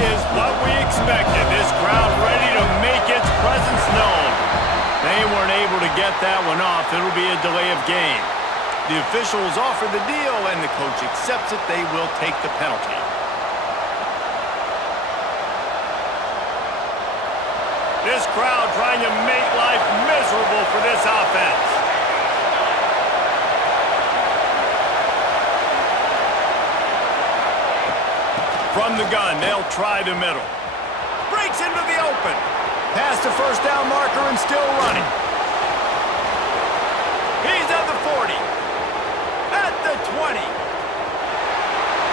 is what we expected. This crowd ready to make its presence known. They weren't able to get that one off. It'll be a delay of game. The officials offer the deal, and the coach accepts it. They will take the penalty. This crowd trying to make life miserable for this offense. From the gun, they'll try the middle. Breaks into the open. Past the first down marker and still running. He's at the 40. At the 20.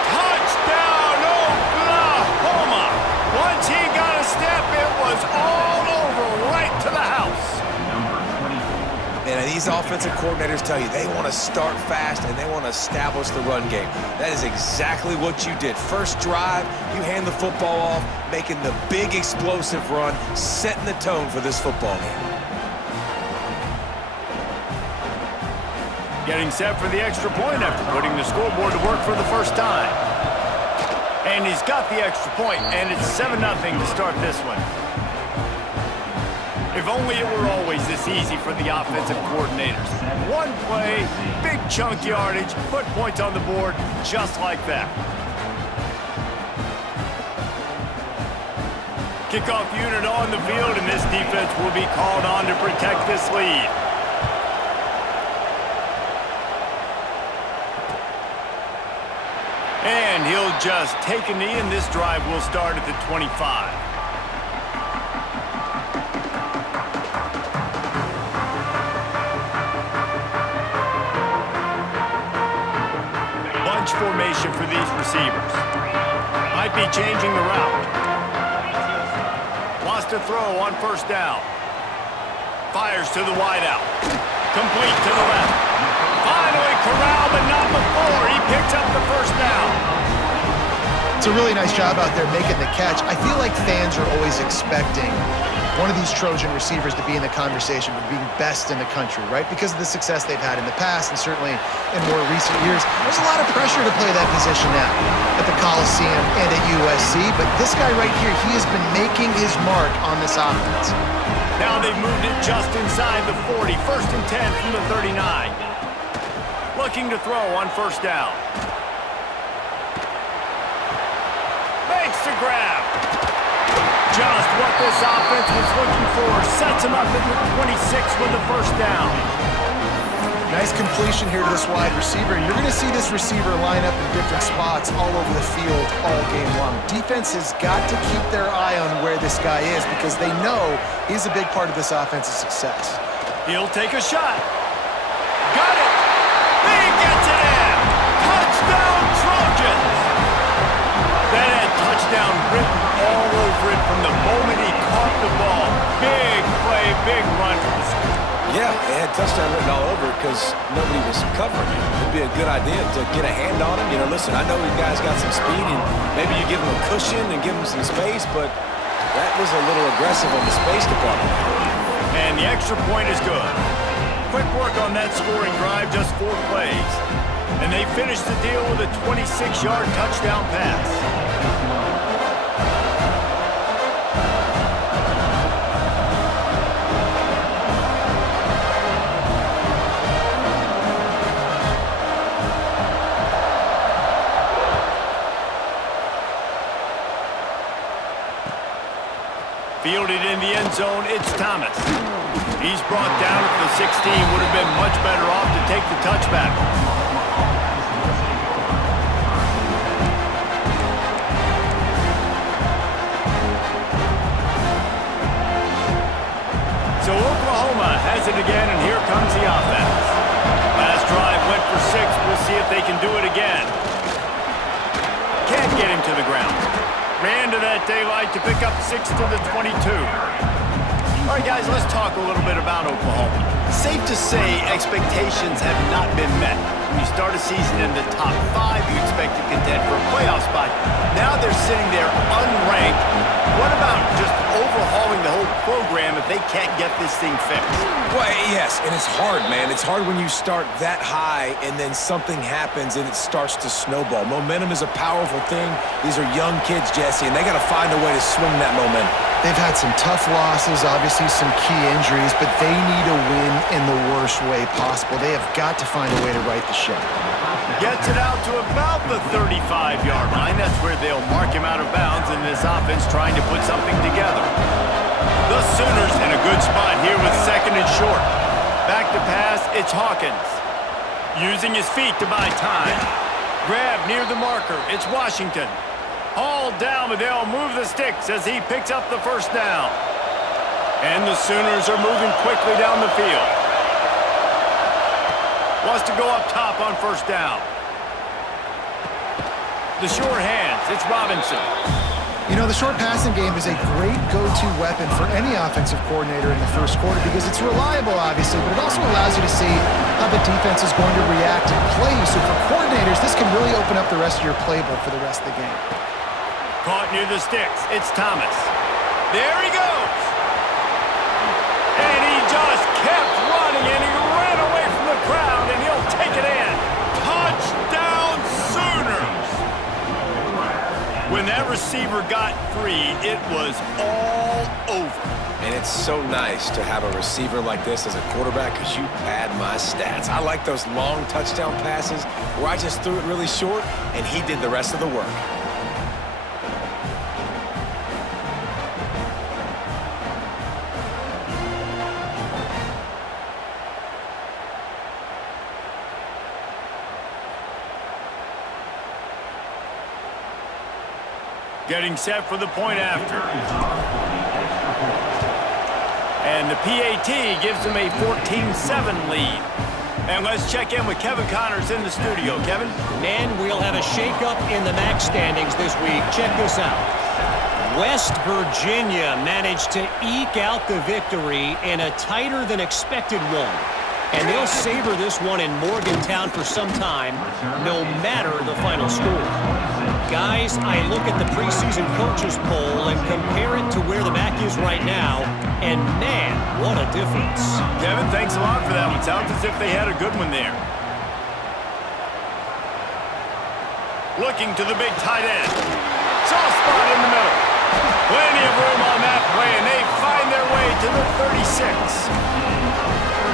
Touchdown, Oklahoma. Once he got a step, it was all over right to the house. And these offensive coordinators tell you they want to start fast and they want to establish the run game. That is exactly what you did. First drive, you hand the football off, making the big explosive run, setting the tone for this football game. Getting set for the extra point after putting the scoreboard to work for the first time. And he's got the extra point, and it's 7-0 to start this one. If only it were always this easy for the offensive coordinators. One play, big chunk yardage, put points on the board just like that. Kickoff unit on the field, and this defense will be called on to protect this lead. And he'll just take a knee, and this drive will start at the 25. Bunch formation for these receivers. Might be changing the route. Lost a throw on first down. Fires to the wideout. Complete to the left. Finally corralled, but not before. He picks up the first down. It's a really nice job out there making the catch. I feel like fans are always expecting one of these Trojan receivers to be in the conversation for being best in the country, right? Because of the success they've had in the past and certainly in more recent years. There's a lot of pressure to play that position now at the Coliseum and at USC, but this guy right here, he has been making his mark on this offense. Now they've moved it just inside the 40. First and 10 from the 39. Looking to throw on first down. Makes the grab. Just what this offense was looking for. Sets him up at the 26 with the first down. Nice completion here to this wide receiver. You're going to see this receiver line up in different spots all over the field all game long. Defense has got to keep their eye on where this guy is because they know he's a big part of this offense's success. He'll take a shot. Got it. He gets it in. Touchdown, Trojans. That had touchdown written all over it from the moment he caught the ball. Big play, big run for the score. Yeah, it had touchdown written all over it because nobody was covering him. It'd be a good idea to get a hand on him. You know, listen, I know you guys got some speed, and maybe you give him a cushion and give him some space, but that was a little aggressive on the space department. And the extra point is good. Quick work on that scoring drive, just 4 plays. And they finish the deal with a 26-yard touchdown pass. Fielded in the end zone, it's Thomas. He's brought down at the 16, would have been much better off to take the touchback. So Oklahoma has it again, and here comes the offense. Last drive went for 6. We'll see if they can do it again. Can't get him to the ground. Ran to that daylight to pick up 6 to the 22. All right, guys, let's talk a little bit about Oklahoma. Safe to say expectations have not been met. When you start a season in the top 5, you expect to contend for a playoff spot. Now they're sitting there unranked. What about just overhauling the the whole program if they can't get this thing fixed. Well, yes, and it's hard, man. It's hard when you start that high and then something happens and it starts to snowball. Momentum is a powerful thing. These are young kids, Jesse, and they got to find a way to swing that momentum. They've had some tough losses, obviously some key injuries, but they need a win in the worst way possible. They have got to find a way to right the ship. Gets it out to about the 35-yard line. That's where they'll mark him out of bounds in this offense trying to put something together. The Sooners in a good spot here with second and short. Back to pass, it's Hawkins. Using his feet to buy time. Grab near the marker, it's Washington. Hauled down, but they'll move the sticks as he picks up the first down. And the Sooners are moving quickly down the field. Wants to go up top on first down. The short hands, it's Robinson. You know, the short passing game is a great go-to weapon for any offensive coordinator in the first quarter because it's reliable, obviously, but it also allows you to see how the defense is going to react and play. So for coordinators, this can really open up the rest of your playbook for the rest of the game. Caught near the sticks. It's Thomas. There he goes. And he just kept running, and he ran away from the crowd, and he'll take it in. Touchdown, Sooners. When that receiver got free, it was all over. And it's so nice to have a receiver like this as a quarterback because you pad my stats. I like those long touchdown passes where I just threw it really short, and he did the rest of the work. Getting set for the point after. And the PAT gives them a 14-7 lead. And let's check in with Kevin Connors in the studio. Kevin? And we'll have a shakeup in the MAC standings this week. Check this out. West Virginia managed to eke out the victory in a tighter-than-expected one. And they'll savor this one in Morgantown for some time, no matter the final score. Guys, I look at the preseason coaches poll and compare it to where the MAC is right now, and man, what a difference. Kevin, thanks a lot for that one. Sounds as if they had a good one there. Looking to the big tight end. Soft spot in the middle. Plenty of room on that play, and they find their way to the 36.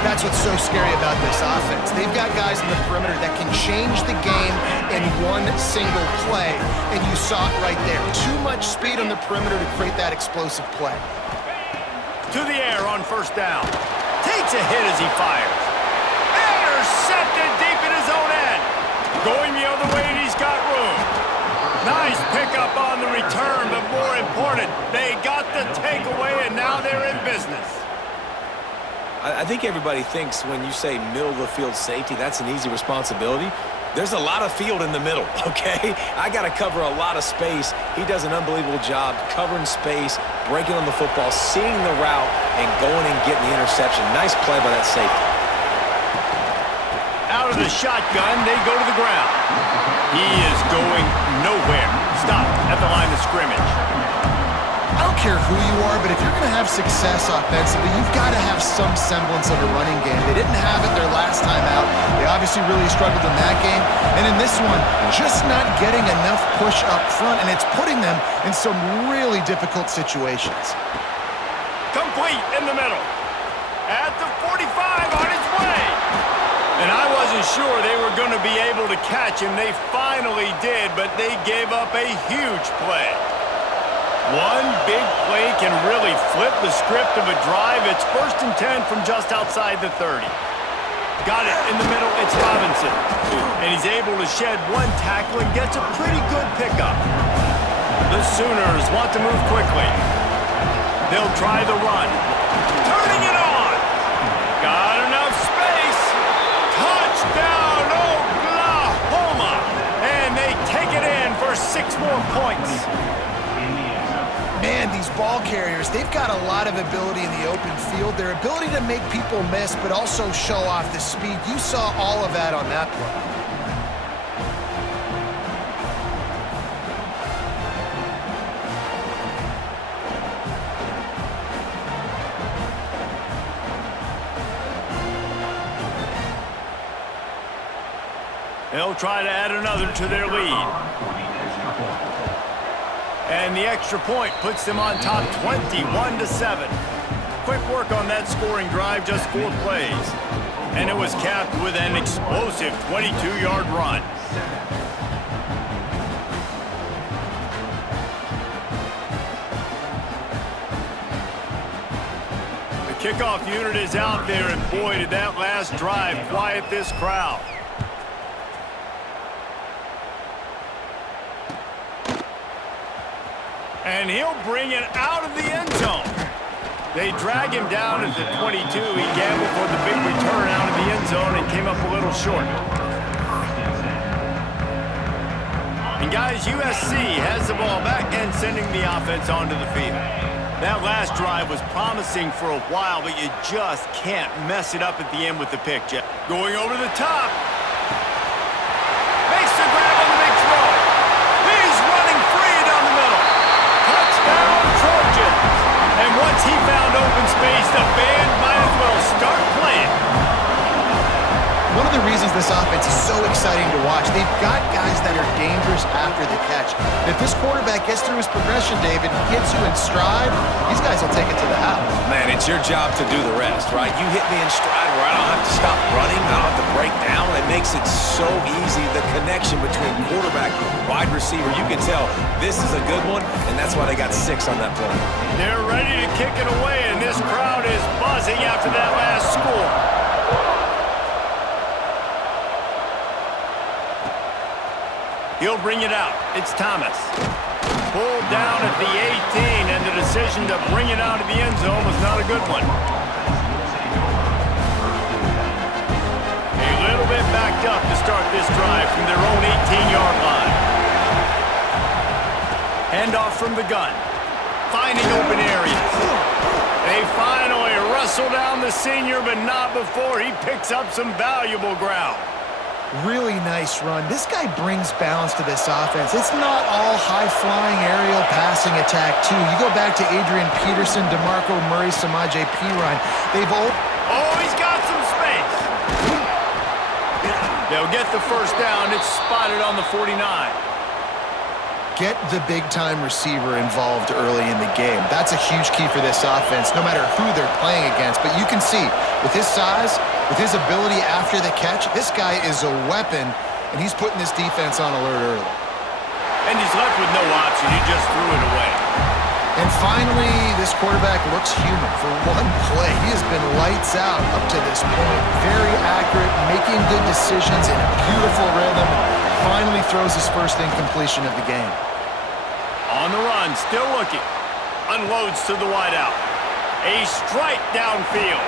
That's what's so scary about this offense. They've got guys in the perimeter that can change the game in one single play, and you saw it right there. Too much speed on the perimeter to create that explosive play. To the air on first down. Takes a hit as he fires. Intercepted deep in his own end. Going the other way, and he's got room. Nice pickup on the return, but more important, they got the takeaway, and now they're in business. I think everybody thinks when you say middle of the field safety, that's an easy responsibility. There's a lot of field in the middle, okay? I got to cover a lot of space. He does an unbelievable job covering space, breaking on the football, seeing the route, and going and getting the interception. Nice play by that safety. Out of the shotgun, they go to the ground. He is going nowhere. Stop at the line of scrimmage. I don't care who you are, but if you're going to have success offensively, you've got to have some semblance of a running game. They didn't have it their last time out. They obviously really struggled in that game. And in this one, just not getting enough push up front, and it's putting them in some really difficult situations. Complete in the middle. At the 45 on his way. And I wasn't sure they were going to be able to catch him. They finally did, but they gave up a huge play. One big play can really flip the script of a drive. It's 1st and 10 from just outside the 30. Got it in the middle, it's Robinson. And he's able to shed one tackle and gets a pretty good pickup. The Sooners want to move quickly. They'll try the run. Turning it on. Got enough space. Touchdown, Oklahoma. And they take it in for 6 more points. Man, these ball carriers, they've got a lot of ability in the open field. Their ability to make people miss, but also show off the speed. You saw all of that on that play. They'll try to add another to their lead. And the extra point puts them on top 21-7. Quick work on that scoring drive, just 4 plays. And it was capped with an explosive 22-yard run. The kickoff unit is out there, and boy, did that last drive quiet this crowd. And he'll bring it out of the end zone. They drag him down at the 22. He gambled for the big return out of the end zone and came up a little short. And guys, USC has the ball back and sending the offense onto the field. That last drive was promising for a while, but you just can't mess it up at the end with the pick, Jeff. Going over the top. Makes the grab on the big throw. He's running free down the middle. Touchdown, Trojans. And once he found open space, the band might as well start playing. One of the reasons this offense is so exciting to watch, they've got guys that are dangerous after the catch. If this quarterback gets through his progression, David, hits you in stride, these guys will take it to the house. Man, it's your job to do the rest, right? You hit me in stride where I don't have to stop running, I don't have to break down. It makes it so easy, the connection between quarterback and wide receiver. You can tell this is a good one, and that's why they got 6 on that play. They're ready to kick it away, and this crowd is buzzing after that last score. He'll bring it out. It's Thomas. Pulled down at the 18, and the decision to bring it out of the end zone was not a good one. A little bit backed up to start this drive from their own 18-yard line. Handoff from the gun. Finding open areas. They finally wrestle down the senior, but not before he picks up some valuable ground. Really nice run. This guy brings balance to this offense. It's not all high-flying aerial passing attack, too. You go back to Adrian Peterson, DeMarco Murray, Samaje Perine. They've all... Oh, he's got some space. They'll get the first down. It's spotted on the 49. Get the big-time receiver involved early in the game. That's a huge key for this offense, no matter who they're playing against. But you can see, with his size, with his ability after the catch, this guy is a weapon, and he's putting this defense on alert early. And he's left with no option. He just threw it away. And finally, this quarterback looks human. For one play, he has been lights out up to this point. Very accurate, making good decisions in a beautiful rhythm. Finally throws his first incompletion of the game. On the run, still looking. Unloads to the wideout. A strike downfield.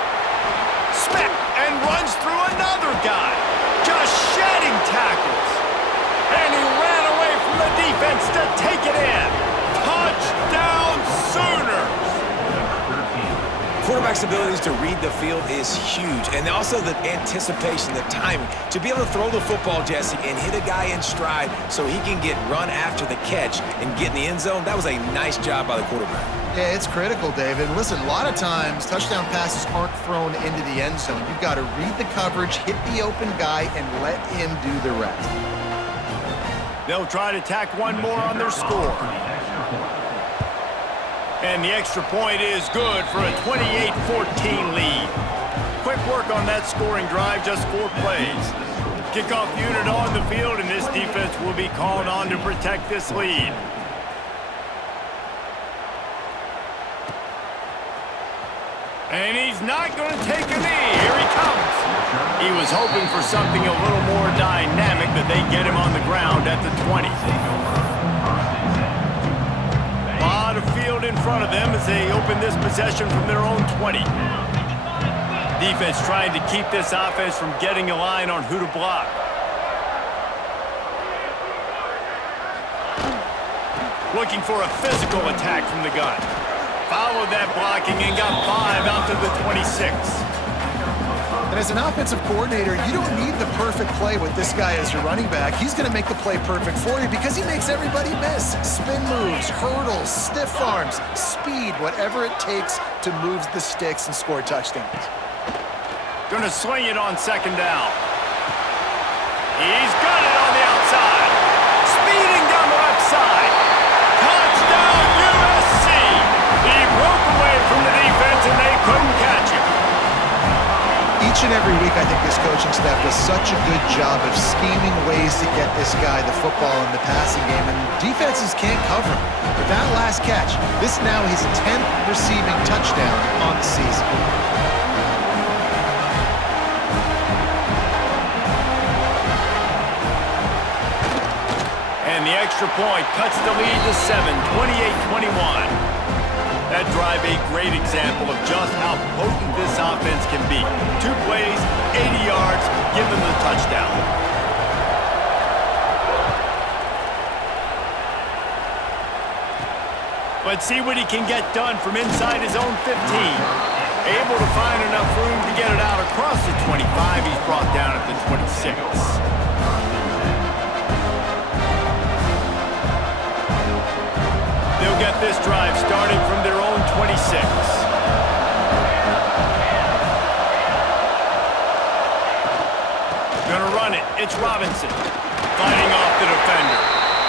Smack, and runs through another guy. Just shedding tackles. And he ran away from the defense to take it in. Touchdown Sooners! Quarterback's abilities to read the field is huge, and also the anticipation, the timing. To be able to throw the football, Jesse, and hit a guy in stride so he can get run after the catch and get in the end zone, that was a nice job by the quarterback. Yeah, it's critical, David. Listen, a lot of times, touchdown passes aren't thrown into the end zone. You've got to read the coverage, hit the open guy, and let him do the rest. They'll try to tack one more on their score. And the extra point is good for a 28-14 lead. Quick work on that scoring drive, just 4 plays. Kickoff unit on the field, and this defense will be called on to protect this lead. And he's not going to take a knee. Here he comes. He was hoping for something a little more dynamic, but they get him on the ground at the 20. A lot of field in front of them as they open this possession from their own 20. Defense trying to keep this offense from getting a line on who to block. Looking for a physical attack from the gun. Followed that blocking and got 5 out to the 26. And as an offensive coordinator, you don't need the perfect play with this guy as your running back. He's going to make the play perfect for you because he makes everybody miss. Spin moves, hurdles, stiff arms, speed, whatever it takes to move the sticks and score touchdowns. Going to swing it on second down. He's got it on the outside. Speeding down the left side. Touchdown, USC. He broke away from the defense, and they couldn't catch him. Each and every week, I think this coaching staff does such a good job of scheming ways to get this guy the football in the passing game, and defenses can't cover him. With that last catch, this now his 10th receiving touchdown on the season. And the extra point cuts the lead to 7, 28-21. That drive a great example of just how potent this offense can be. 2 plays, 80 yards, give them the touchdown. Let's see what he can get done from inside his own 15. Able to find enough room to get it out across the 25. He's brought down at the 26. They'll get this drive started from their own 26. Gonna run it. It's Robinson. Fighting off the defender.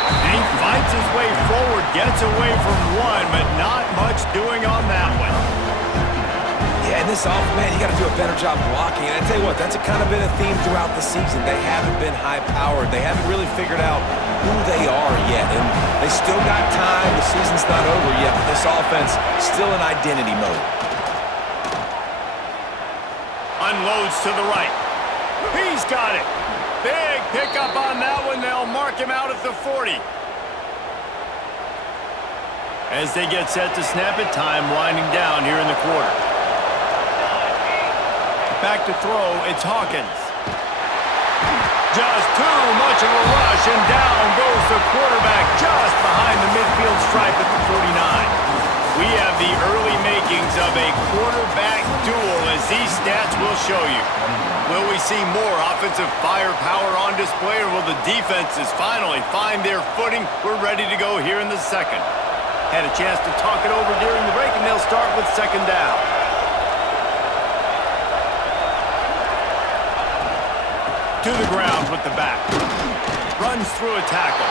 And he fights his way forward, gets away from one, but not much doing on that one. Yeah, and this man, you got to do a better job blocking. And I tell you what, that's kind of been a theme throughout the season. They haven't been high-powered. They haven't really figured out who they are yet. And they still got time. The season's not over yet, but this offense still in identity mode. Unloads to the right. He's got it. Big pickup on that one. They'll mark him out at the 40. As they get set to snap it, time winding down here in the quarter. Back to throw, it's Hawkins. Just too much of a rush, and down goes the quarterback just behind the midfield stripe at the 49. We have the early makings of a quarterback duel, as these stats will show you. Will we see more offensive firepower on display, or will the defenses finally find their footing? We're ready to go here in the second. Had a chance to talk it over during the break, and they'll start with second down. To the ground with the back. Runs through a tackle.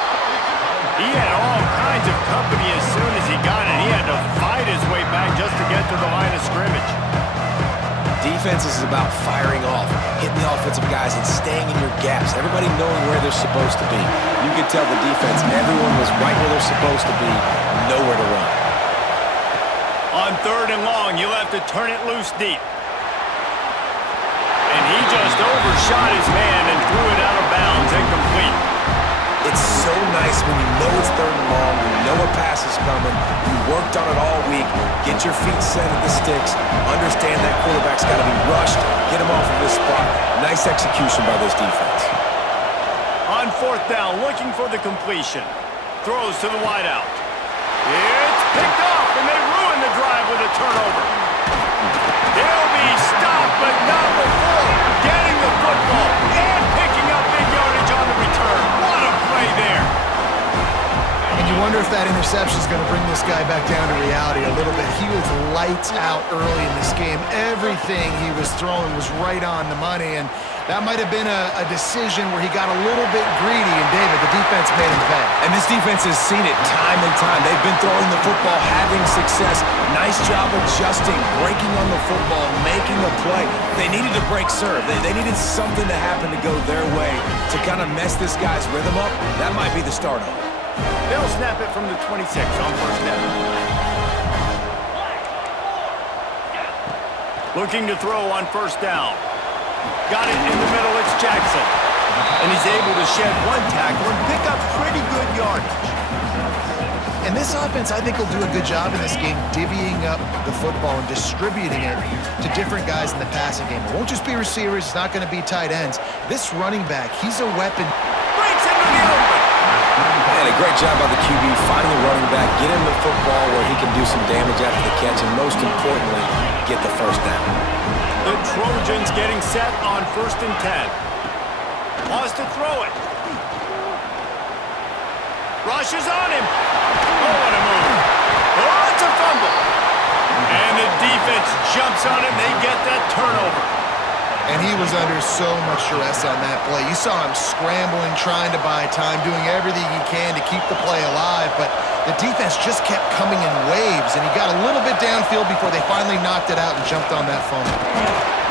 He had all kinds of company as soon as he got it. He had to fight his way back just to get to the line of scrimmage. Defense is about firing off, hitting the offensive guys, and staying in your gaps. Everybody knowing where they're supposed to be. You could tell the defense, everyone was right where they're supposed to be, nowhere to run. On third and long, you'll have to turn it loose deep. And he just overshot his man and threw it out of bounds, incomplete. It's so nice when you know it's third and long, you know a pass is coming, you worked on it all week, get your feet set at the sticks, understand that quarterback's got to be rushed, get him off of this spot. Nice execution by this defense. On fourth down, looking for the completion. Throws to the wideout. It's picked off, and they ruin the drive with a turnover. He'll be stopped, but not before getting the football and picking up big yardage on the return. What a play there. And you wonder if that interception is going to bring this guy back down to reality a little bit. He was lights out early in this game. Everything he was throwing was right on the money, and that might have been a decision where he got a little bit greedy, and David, the defense made him pay. And this defense has seen it time and time. They've been throwing the football, having success. Nice job adjusting, breaking on the football, making a play. They needed to break serve. They needed something to happen to go their way to kind of mess this guy's rhythm up. That might be the start of it. They'll snap it from the 26 on first down. Looking to throw on first down. Got it in the middle, it's Jackson. And he's able to shed one tackle and pick up pretty good yardage. And this offense, I think, will do a good job in this game divvying up the football and distributing it to different guys in the passing game. It won't just be receivers. It's not going to be tight ends. This running back, he's a weapon. Breaks into the open. And a great job by the QB, finding the running back, get him the football where he can do some damage after the catch, and most importantly, get the first down. The Trojans getting set on first and 10. Wants to throw it. Rushes on him. Oh, what a move. Oh, it's a fumble. And the defense jumps on him. They get that turnover. And he was under so much stress on that play. You saw him scrambling, trying to buy time, doing everything he can to keep the play alive, but the defense just kept coming in waves, and he got a little bit downfield before they finally knocked it out and jumped on that fumble.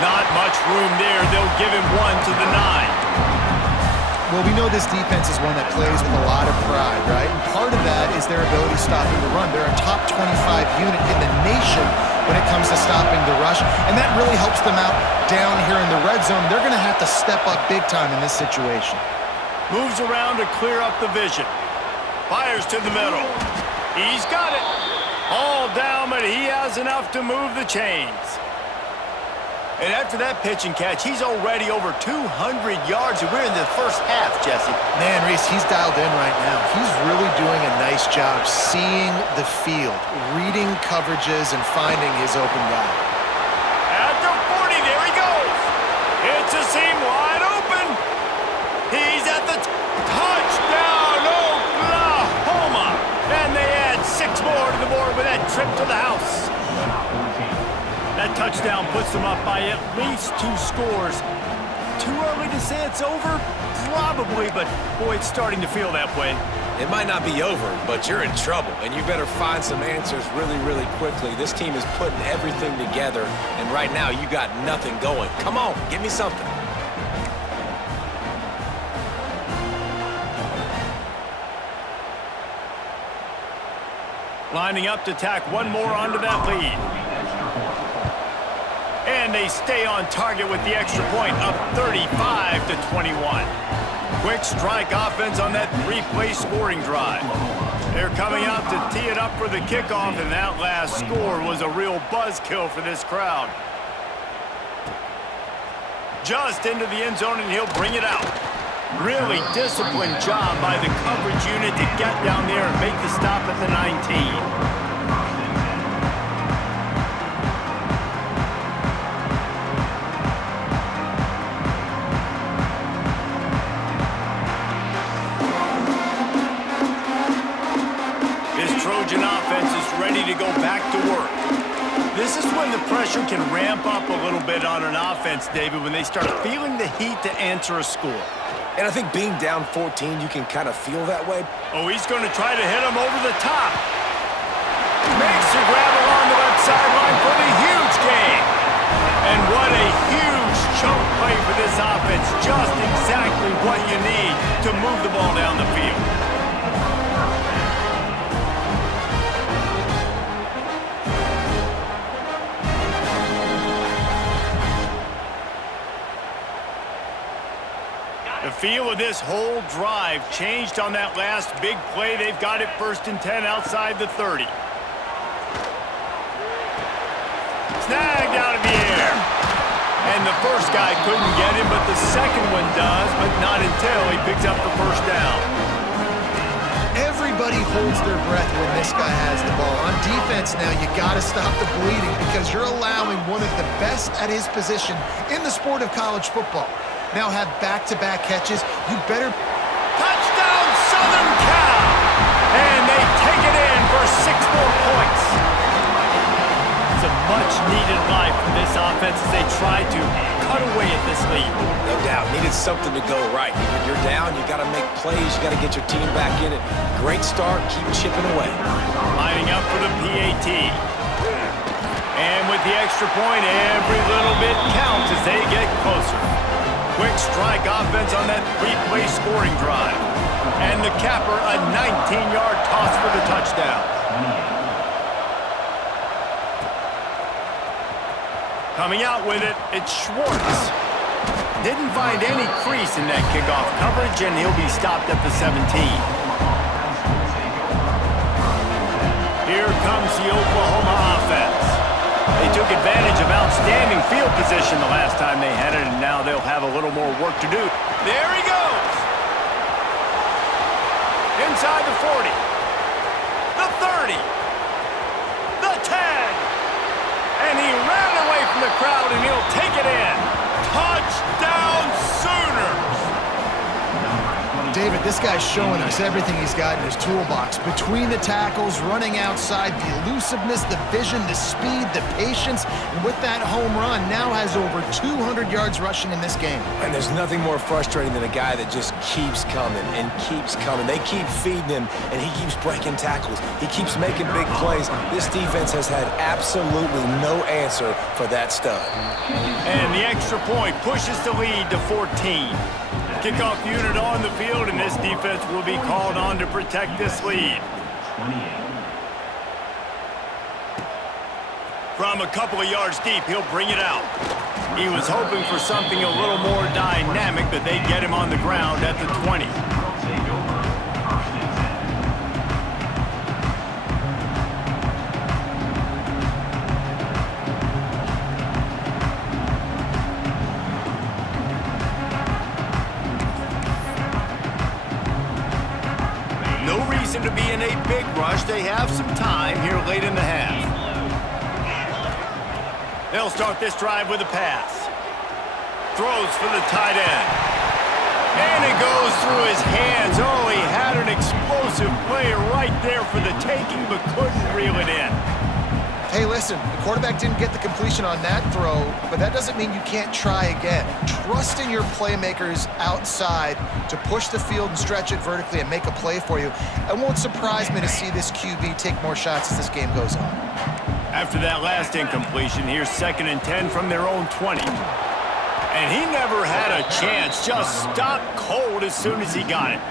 Not much room there. They'll give him 1 to the 9. Well, we know this defense is one that plays with a lot of pride, right? And part of that is their ability stopping the run. They're a top 25 unit in the nation when it comes to stopping the rush, and that really helps them out down here in the red zone. They're going to have to step up big time in this situation. Moves around to clear up the vision. Fires to the middle. He's got it. All down, but he has enough to move the chains. And after that pitch and catch, he's already over 200 yards, and we're in the first half, Jesse. Man, Reese, he's dialed in right now. He's really doing a nice job seeing the field, reading coverages, and finding his open guy. At the 40, there he goes. It's a seam wide open. He's at the touchdown, Oklahoma. And they add 6 more to the board with that trip to the house. That touchdown puts them up by at least 2 scores. Too early to say it's over? Probably, but boy, it's starting to feel that way. It might not be over, but you're in trouble, and you better find some answers really, really quickly. This team is putting everything together, and right now you got nothing going. Come on, give me something. Lining up to tack one more onto that lead. And they stay on target with the extra point, up 35 to 21. Quick strike offense on that 3-play scoring drive. They're coming out to tee it up for the kickoff, and that last score was a real buzzkill for this crowd. Just into the end zone, and he'll bring it out. Really disciplined job by the coverage unit to get down there and make the stop at the 19. Trojan offense is ready to go back to work. This is when the pressure can ramp up a little bit on an offense, David, when they start feeling the heat to answer a score. And I think being down 14, you can kind of feel that way. Oh, he's going to try to hit him over the top. Makes the grab along the left sideline for the huge gain. And what a huge chunk play for this offense. Just exactly what you need to move the ball down the field. The feel of this whole drive changed on that last big play. They've got it 1st and 10 outside the 30. Snagged out of the air. And the first guy couldn't get him, but the second one does, but not until he picks up the first down. Everybody holds their breath when this guy has the ball. On defense now, you got to stop the bleeding because you're allowing one of the best at his position in the sport of college football. Now have back-to-back catches. You better... Touchdown, Southern Cal! And they take it in for 6 more points. It's a much-needed life from this offense as they try to cut away at this lead. No doubt. Needed something to go right. When you're down, you got to make plays. You got to get your team back in it. Great start. Keep chipping away. Lining up for the PAT. And with the extra point, every little bit counts as they get closer. Quick strike offense on that 3-play scoring drive. And the capper, a 19-yard toss for the touchdown. Coming out with it, it's Schwartz. Didn't find any crease in that kickoff coverage, and he'll be stopped at the 17. Here comes the Oklahoma offense. They took advantage of outstanding field position the last time they had it, and now they'll have a little more work to do. There he goes! Inside the 40. The 30. The 10. And he ran away from the crowd, and he'll take it in. Touchdown, Sooners! David, This guy's showing us everything he's got in his toolbox. Between the tackles, running outside, the elusiveness, the vision, the speed, the patience, and with that home run, now has over 200 yards rushing in this game. And there's nothing more frustrating than a guy that just keeps coming and keeps coming. They keep feeding him, and he keeps breaking tackles. He keeps making big plays. This defense has had absolutely no answer for that stud. And the extra point pushes the lead to 14. Kickoff unit on the field, and this defense will be called on to protect this lead. From a couple of yards deep, he'll bring it out. He was hoping for something a little more dynamic, but they get him on the ground at the 20. To be in a big rush. They have some time here late in the half. They'll start this drive with a pass. Throws for the tight end. And it goes through his hands. Oh, he had an explosive play right there for the taking, but couldn't reel it in. Hey, listen, the quarterback didn't get the completion on that throw, but that doesn't mean you can't try again. Trust in your playmakers outside to push the field and stretch it vertically and make a play for you. It won't surprise me to see this QB take more shots as this game goes on. After that last incompletion, here's 2nd and 10 from their own 20. And he never had a chance, just stopped cold as soon as he got it.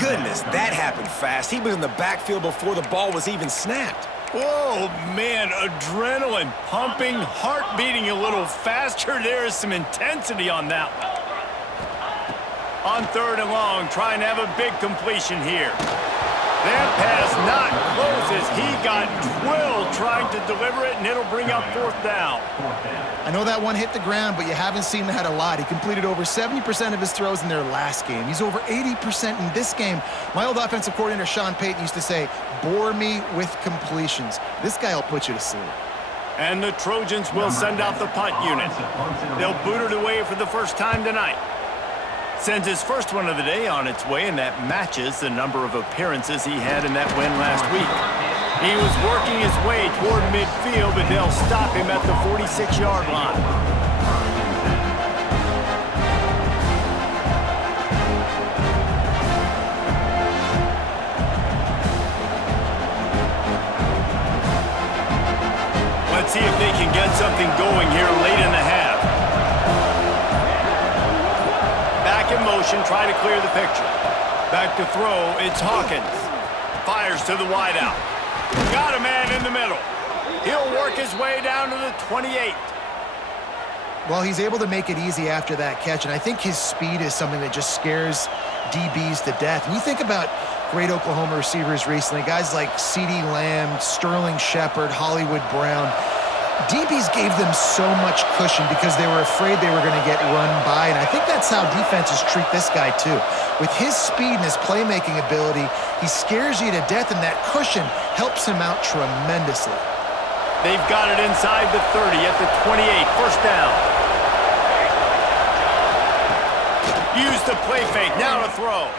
Goodness, that happened fast. He was in the backfield before the ball was even snapped. Oh, man, adrenaline pumping, heart beating a little faster. There is some intensity on that one. On 3rd and long, trying to have a big completion here. That pass not close as he got drilled trying to deliver it, and it'll bring up 4th down. I know that one hit the ground, but you haven't seen that a lot. He completed over 70% of his throws in their last game. He's over 80% in this game. My old offensive coordinator, Sean Payton, used to say, bore me with completions. This guy will put you to sleep. And the Trojans will send out the punt unit. They'll boot it away for the first time tonight. Sends his first one of the day on its way, and that matches the number of appearances he had in that win last week. He was working his way toward midfield, but they'll stop him at the 46-yard line. Let's see if they can get something going here late in the half. Back in motion, try to clear the picture. Back to throw, it's Hawkins. Fires to the wideout. Got a man in the middle. He'll work his way down to the 28. Well, he's able to make it easy after that catch, and I think his speed is something that just scares DBs to death. And you think about great Oklahoma receivers recently, guys like CeeDee Lamb, Sterling Shepard, Hollywood Brown. DBs gave them so much cushion because they were afraid they were going to get run by, and I think that's how defenses treat this guy too. With his speed and his playmaking ability, he scares you to death, and that cushion helps him out tremendously. They've got it inside the 30 at the 28, 1st down. Use the play fake, now to throw.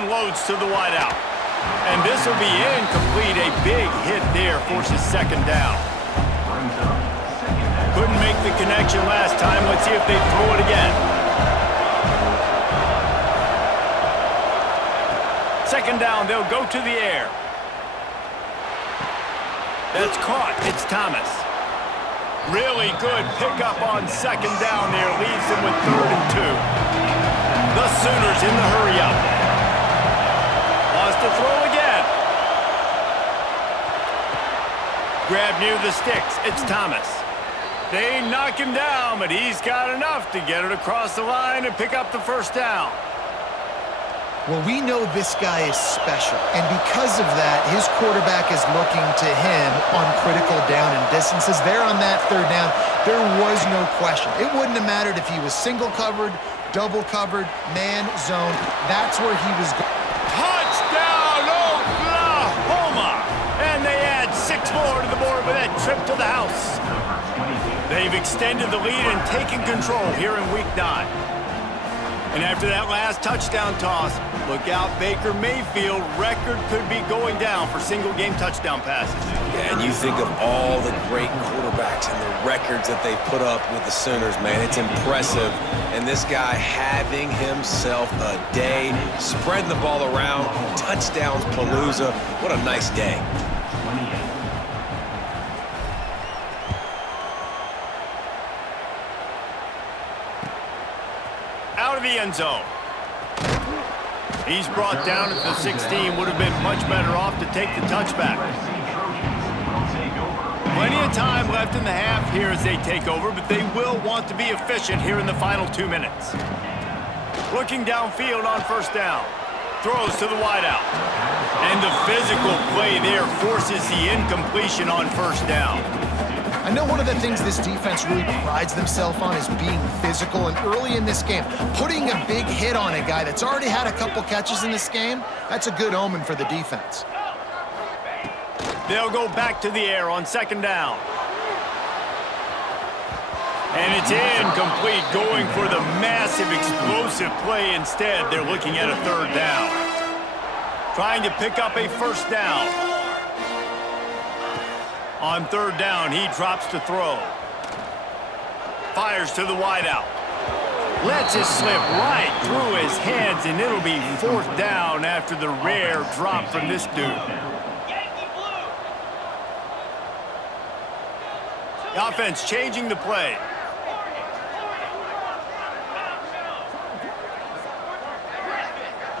Unloads to the wideout. And this will be incomplete. A big hit there forces 2nd down. Couldn't make the connection last time. Let's see if they throw it again. 2nd down, they'll go to the air. That's caught. It's Thomas. Really good pickup on 2nd down there. Leaves them with 3rd and 2. The Sooners in the hurry-up. To throw again. Grab near the sticks. It's Thomas. They knock him down, but he's got enough to get it across the line and pick up the 1st down. Well, we know this guy is special, and because of that, his quarterback is looking to him on critical down and distances. There on that 3rd down, there was no question. It wouldn't have mattered if he was single covered, double covered, man, zone. That's where he was going. Touchdown, Oklahoma! And they add 6 more to the board with that trip to the house. They've extended the lead and taken control here in Week 9. And after that last touchdown toss, look out, Baker Mayfield. Record could be going down for single-game touchdown passes. Yeah, and you think of all the great quarterbacks and the records that they put up with the Sooners, man. It's impressive. And this guy having himself a day, spreading the ball around, touchdowns palooza. What a nice day. Out of the end zone. He's brought down at the 16. Would have been much better off to take the touchback. Plenty of time left in the half here as they take over, but they will want to be efficient here in the final 2 minutes. Looking downfield on first down. Throws to the wideout. And the physical play there forces the incompletion on first down. I know one of the things this defense really prides themselves on is being physical, and early in this game, putting a big hit on a guy that's already had a couple catches in this game, that's a good omen for the defense. They'll go back to the air on second down. And it's incomplete, going for the massive explosive play instead. They're looking at a third down. Trying to pick up a first down. On third down, he drops to throw. Fires to the wideout. Lets it slip right through his hands, and it'll be fourth down after the rare drop from this dude. The offense changing the play.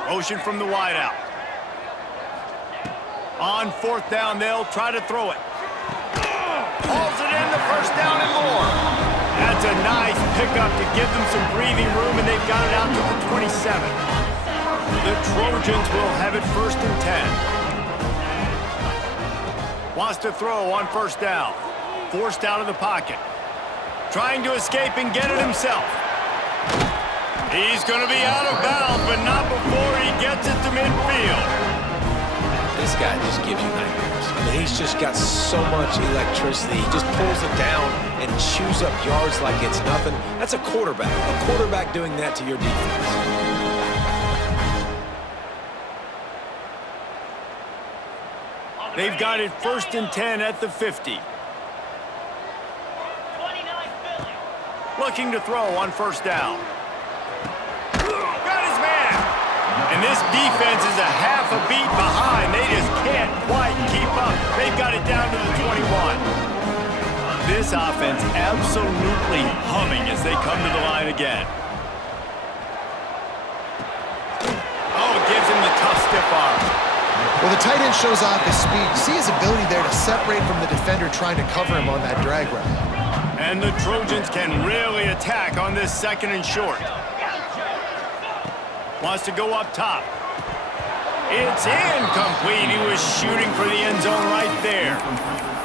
Motion from the wideout. On fourth down, they'll try to throw it. Hauls it in, the first down and more. That's a nice pickup to give them some breathing room, and they've got it out to the 27. The Trojans will have it first and 10. Wants to throw on first down. Forced out of the pocket. Trying to escape and get it himself. He's going to be out of bounds, but not before he gets it to midfield. This guy just gives you nightmares. I mean, he's just got so much electricity. He just pulls it down and chews up yards like it's nothing. That's a quarterback. A quarterback doing that to your defense. They've got it first and 10 at the 50. Looking to throw on first down. Got his man. And this defense is a half a beat behind. They just can't quite keep up. They've got it down to the 21. This offense absolutely humming as they come to the line again. Oh, it gives him the tough stiff arm. Well, the tight end shows off his speed. See his ability there to separate from the defender trying to cover him on that drag route. And the Trojans can really attack on this second and short. Wants to go up top. It's incomplete. He was shooting for the end zone right there.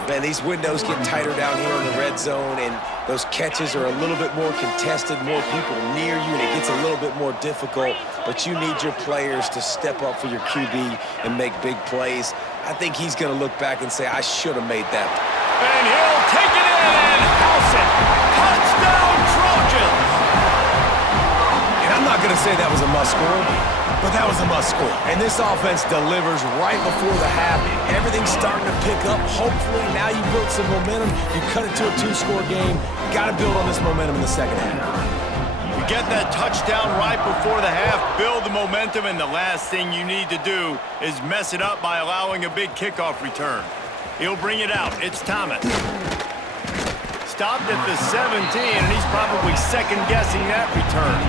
Man, these windows get tighter down here in the red zone, and those catches are a little bit more contested, more people near you, and it gets a little bit more difficult. But you need your players to step up for your QB and make big plays. I think he's going to look back and say, I should have made that. And he'll take it in and house it. Touchdown, Trojans! And I'm not going to say that was a must-score, but that was a must-score. And this offense delivers right before the half. Everything's starting to pick up. Hopefully, now you built some momentum. You cut it to a two-score game. Got to build on this momentum in the second half. You get that touchdown right before the half, build the momentum, and the last thing you need to do is mess it up by allowing a big kickoff return. He'll bring it out. It's Thomas. Stopped at the 17, and he's probably second-guessing that return.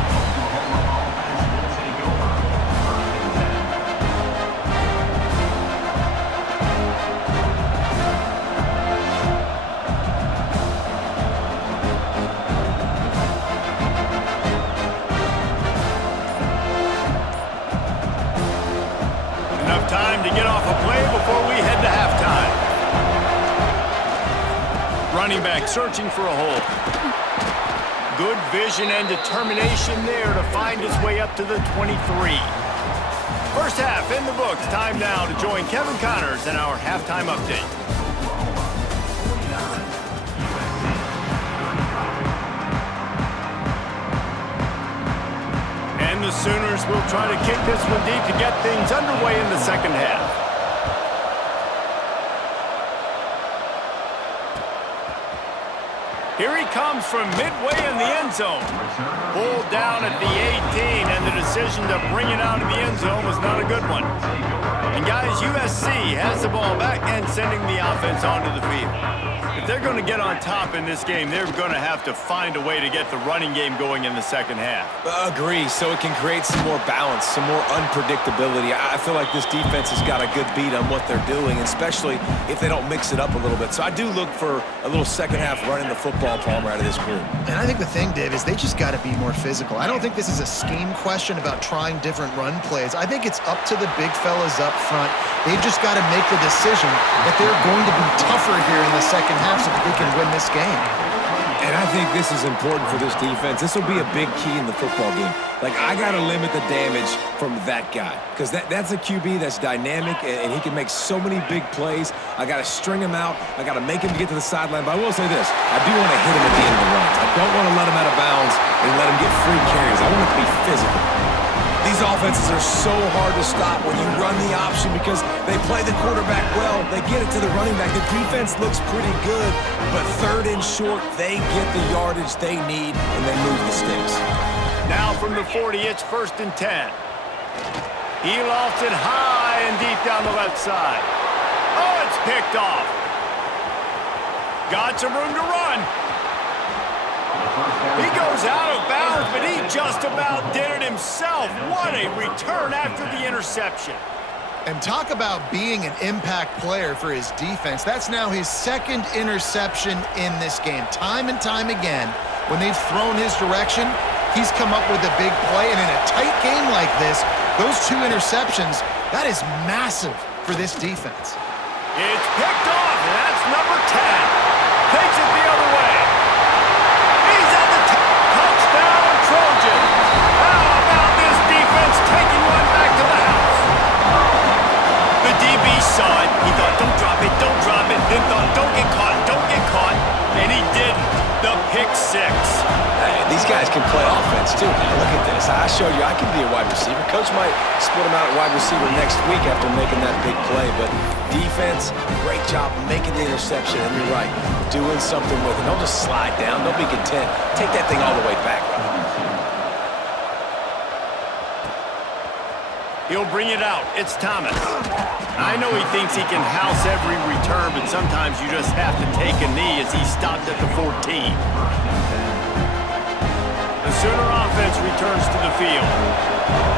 Enough time to get off a play before we head to halftime. Running back searching for a hole. Good vision and determination there to find his way up to the 23. First half in the books. Time now to join Kevin Connors in our halftime update. the Sooners will try to kick this one deep to get things underway in the second half. Here he comes from midway in the end zone. Pulled down at the 18, and the decision to bring it out of the end zone was not a good one. And guys, USC has the ball back and sending the offense onto the field. If they're going to get on top in this game, they're going to have to find a way to get the running game going in the second half. Agree, so it can create some more balance, some more unpredictability. I feel like this defense has got a good beat on what they're doing, especially if they don't mix it up a little bit. So I do look for a little second half running the football, Palmer, out of this group. And I think the thing, Dave, is they just got to be more physical. I don't think this is a scheme question about trying different run plays. I think it's up to the big fellas up front. They've just got to make the decision that they're going to be tougher here in the second half so that they can win this game. And I think this is important for this defense. This will be a big key in the football game. Like, I got to limit the damage from that guy because that's a QB that's dynamic, and he can make so many big plays. I got to string him out. I got to make him get to the sideline. But I will say this. I do want to hit him at the end of the runs. I don't want to let him out of bounds and let him get free carries. I want it to be physical. These offenses are so hard to stop when you run the option because they play the quarterback well. They get it to the running back. The defense looks pretty good, but third and short, they get the yardage they need, and they move the sticks. Now from the 40, it's 1st and 10. He lofts it high and deep down the left side. Oh, it's picked off. Got some room to run. He goes out of bounds, but he just about did it himself. What a return after the interception. And talk about being an impact player for his defense. That's now his second interception in this game. Time and time again, when they've thrown his direction, he's come up with a big play. And in a tight game like this, those 2 interceptions, that is massive for this defense. It's picked off, and that's number 10. Takes it the other way. He's at the touchdown, Trojans. How about this defense taking one back to the house? The DB saw it. He thought, don't drop it, don't drop it. Then thought, don't get caught, don't get caught. And he did the pick 6. Hey, these guys can play offense, too. Now, look at this. I show you I can be a wide receiver. Coach might split him out at wide receiver next week after making that big play. But defense, great job making the interception. And you're right, doing something with it. Don't just slide down. Don't be content. Take that thing all the way back, brother. He'll bring it out. It's Thomas. I know he thinks he can house every return, but sometimes you just have to take a knee as he stopped at the 14. The Sooner offense returns to the field.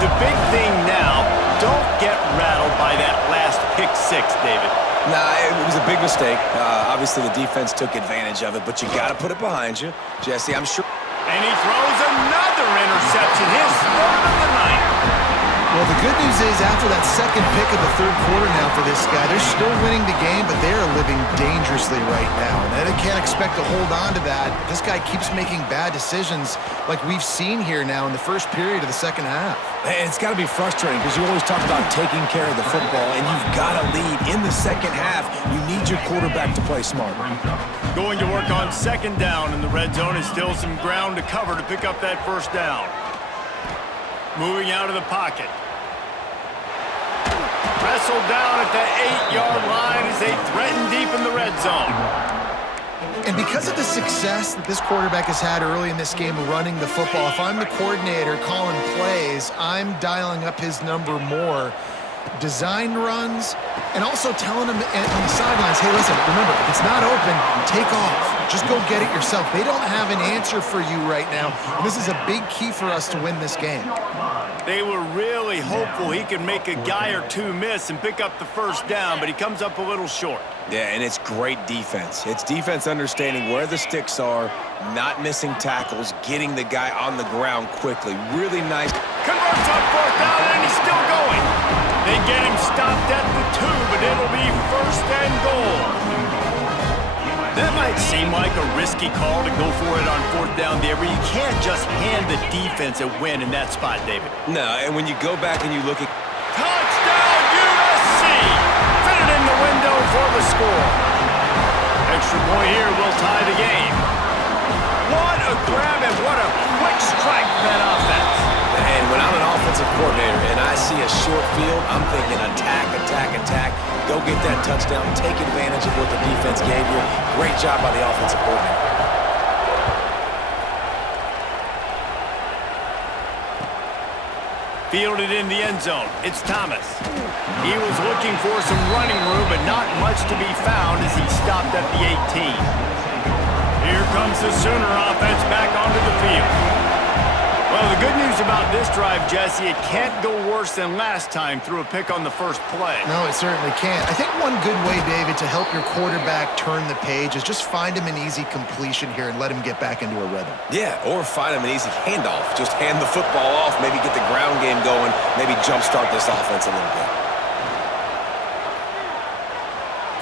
The big thing now, don't get rattled by that last pick 6, David. Nah, it was a big mistake. Obviously, the defense took advantage of it, but you got to put it behind you. Jesse, I'm sure. And he throws another interception, his 3rd of the night. Well, the good news is after that second pick of the 3rd quarter now for this guy, they're still winning the game, but they are living dangerously right now. And they can't expect to hold on to that. This guy keeps making bad decisions like we've seen here now in the first period of the second half. And it's got to be frustrating because you always talk about taking care of the football, and you've got to lead in the second half. You need your quarterback to play smart. Going to work on 2nd down in the red zone is still some ground to cover to pick up that 1st down. Moving out of the pocket. Wrestled down at the 8-yard line as they threaten deep in the red zone. And because of the success that this quarterback has had early in this game running the football, if I'm the coordinator calling plays, I'm dialing up his number more. Design runs, and also telling him on the sidelines, hey, listen, remember, if it's not open, take off. Just go get it yourself. They don't have an answer for you right now, and this is a big key for us to win this game. They were really hopeful he could make a guy or 2 miss and pick up the 1st down, but he comes up a little short. Yeah, and it's great defense. It's defense understanding where the sticks are, not missing tackles, getting the guy on the ground quickly. Really nice. Converts on 4th down, and he's still going. They get him stopped at the 2, but it'll be 1st and goal. That might seem like a risky call to go for it on 4th down there, but you can't just hand the defense a win in that spot, David. No, and when you go back and you look at... Touchdown, USC! Fit it in the window for the score. Extra point here will tie the game. What a grab and what a quick strike for that offense. And when I'm an coordinator and I see a short field, I'm thinking attack, attack, attack. Go get that touchdown. Take advantage of what the defense gave you. Great job by the offensive coordinator. Fielded in the end zone. It's Thomas. He was looking for some running room, but not much to be found as he stopped at the 18. Here comes the Sooner offense back onto the field. Well, the good news about this drive, Jesse, it can't go worse than last time through a pick on the first play. No, it certainly can't. I think one good way, David, to help your quarterback turn the page is just find him an easy completion here and let him get back into a rhythm. Yeah, or find him an easy handoff. Just hand the football off, maybe get the ground game going, maybe jumpstart this offense a little bit.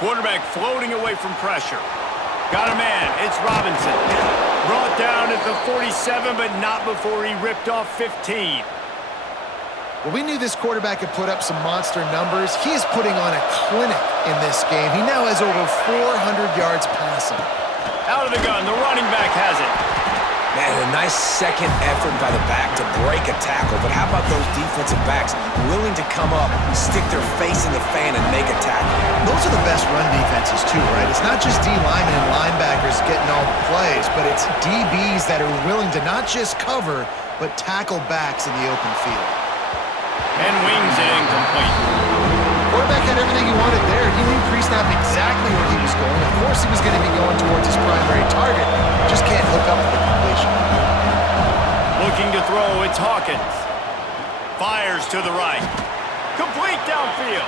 Quarterback floating away from pressure. Got a man. It's Robinson. Brought down at the 47, but not before he ripped off 15. Well, we knew this quarterback could put up some monster numbers. He is putting on a clinic in this game. He now has over 400 yards passing. Out of the gun, the running back has it. Man, a nice second effort by the back to break a tackle, but how about those defensive backs willing to come up, stick their face in the fan, and make a tackle? Those are the best run defenses, too, right? It's not just D linemen and linebackers getting all the plays, but it's DBs that are willing to not just cover, but tackle backs in the open field. And wings it incomplete. Quarterback had everything he wanted there. He knew pre-snap exactly where he was going. Of course he was going to be going towards his primary target. Just can't hook up for the completion. Looking to throw, it's Hawkins. Fires to the right. Complete downfield.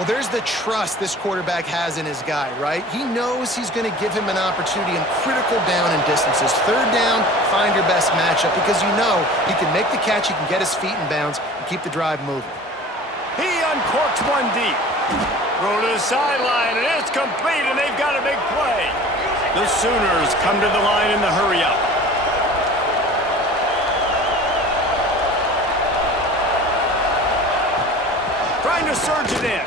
Well, there's the trust this quarterback has in his guy, right? He knows he's going to give him an opportunity in critical down and distances. Third down, find your best matchup because you know he can make the catch, he can get his feet in bounds, and keep the drive moving. He uncorks one deep. Throw to the sideline, and it's complete, and they've got a big play. The Sooners come to the line in the hurry-up. Trying to surge it in.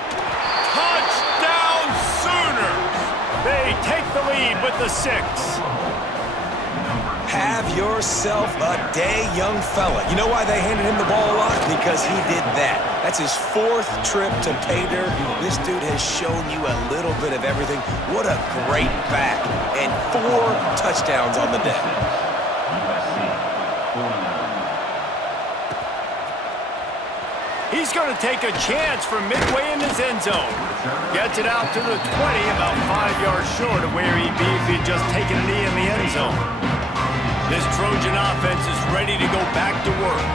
Touchdown Sooners! They take the lead with the 6. Have yourself a day, young fella. You know why they handed him the ball a lot? Because he did that. That's his 4th trip to pay dirt. This dude has shown you a little bit of everything. What a great back. And 4 touchdowns on the day. He's going to take a chance from midway in his end zone. Gets it out to the 20, about 5 yards short of where he'd be if he'd just taken a knee in the end zone. This Trojan offense is ready to go back to work.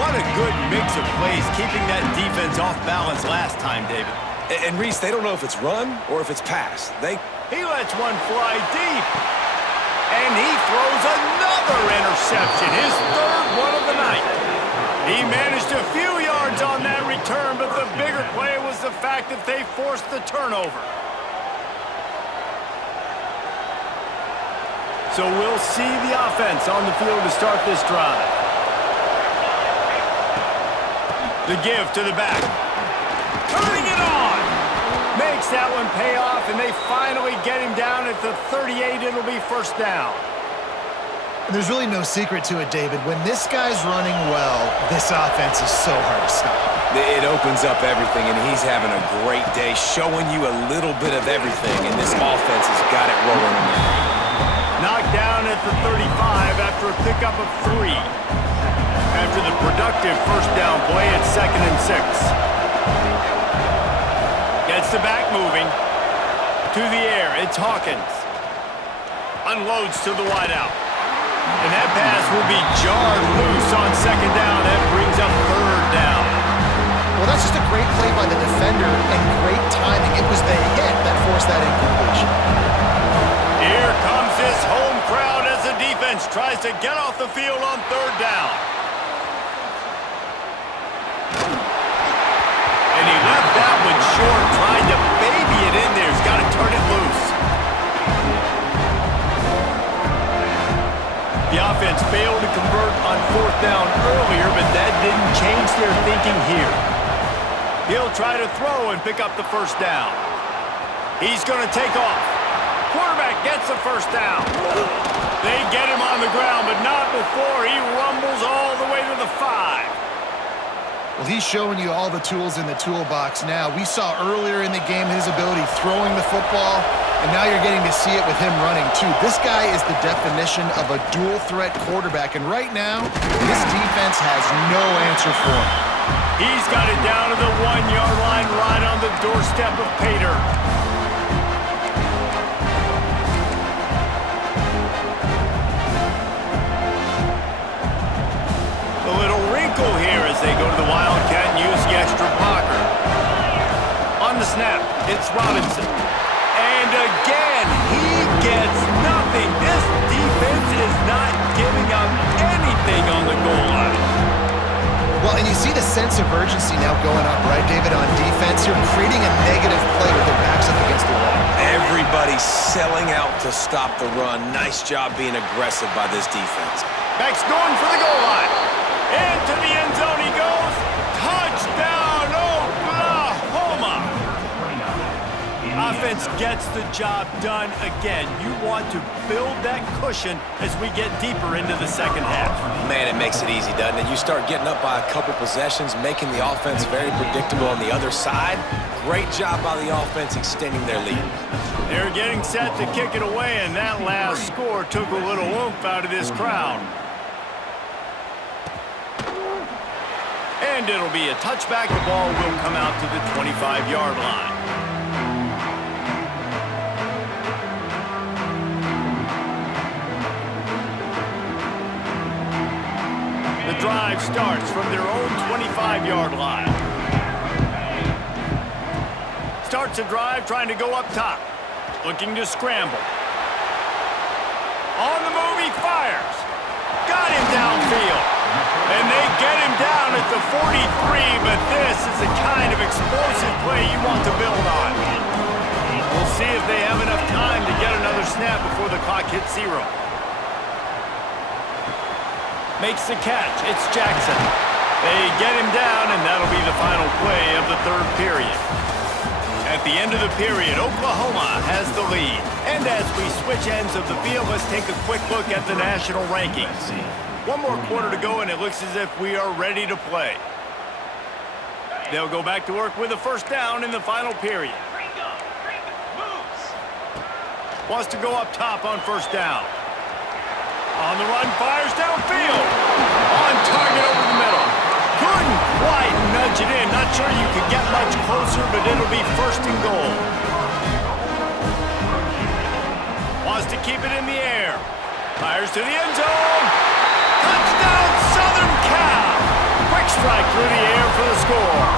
What a good mix of plays, keeping that defense off balance last time, David. And Reese, they don't know if it's run or if it's pass. He lets one fly deep. And he throws another interception, his 3rd one of the night. He managed a few yards on that return, but the bigger play was the fact that they forced the turnover. So we'll see the offense on the field to start this drive. The give to the back. Turning it on. Makes that one pay off, and they finally get him down at the 38. It'll be first down. And there's really no secret to it, David. When this guy's running well, this offense is so hard to stop. It opens up everything, and he's having a great day, showing you a little bit of everything, and this offense has got it rolling in there. Knocked down at the 35 after a pickup of 3. After the productive first down play, it's 2nd and 6. Gets the back moving. To the air, it's Hawkins. Unloads to the wideout. And that pass will be jarred loose on 2nd down. That brings up 3rd down. Well, that's just a great play by the defender and great timing. It was the hit that forced that incompletion. Here comes this home crowd as the defense tries to get off the field on 3rd down. And he left that one short, trying to baby it in there. He's got to turn it loose. The offense failed to convert on 4th down earlier, but that didn't change their thinking here. He'll try to throw and pick up the first down. He's going to take off. Quarterback gets the first down. They get him on the ground, but not before he rumbles all the way to the 5. Well, he's showing you all the tools in the toolbox now. We saw earlier in the game his ability throwing the football, and now you're getting to see it with him running, too. This guy is the definition of a dual-threat quarterback, and right now, this defense has no answer for him. He's got it down to the 1-yard line right on the doorstep of Pater. A little wrinkle here as they go to the Wildcat and use the extra blocker. On the snap, it's Robinson. And again, he gets nothing. This defense is not giving up anything on the goal line. Well, and you see the sense of urgency now going up, right, David, on defense. You're creating a negative play with their backs up against the wall. Everybody's selling out to stop the run. Nice job being aggressive by this defense. Beck's going for the goal line. Into the end zone he goes. Touchdown, Oklahoma! Offense gets the job done again. You want to build that cushion as we get deeper into the second half. Man, it makes it easy, doesn't it? You start getting up by a couple possessions, making the offense very predictable on the other side. Great job by the offense extending their lead. They're getting set to kick it away, and that last score took a little oomph out of this crowd. And it'll be a touchback. The ball will come out to the 25-yard line. The drive starts from their own 25-yard line. Starts a drive trying to go up top. Looking to scramble. On the move, he fires. Got him downfield. And they get him down at the 43, but this is the kind of explosive play you want to build on. We'll see if they have enough time to get another snap before the clock hits 0. Makes the catch. It's Jackson. They get him down, and that'll be the final play of the third period. At the end of the period, Oklahoma has the lead. And as we switch ends of the field, let's take a quick look at the national rankings. One more quarter to go, and it looks as if we are ready to play. They'll go back to work with a first down in the final period. Wants to go up top on first down. On the run, fires downfield. On target over the middle. Couldn't quite nudge it in. Not sure you could get much closer, but it'll be first and goal. Wants to keep it in the air. Fires to the end zone. Touchdown, Southern Cal! Quick strike through the air for the score.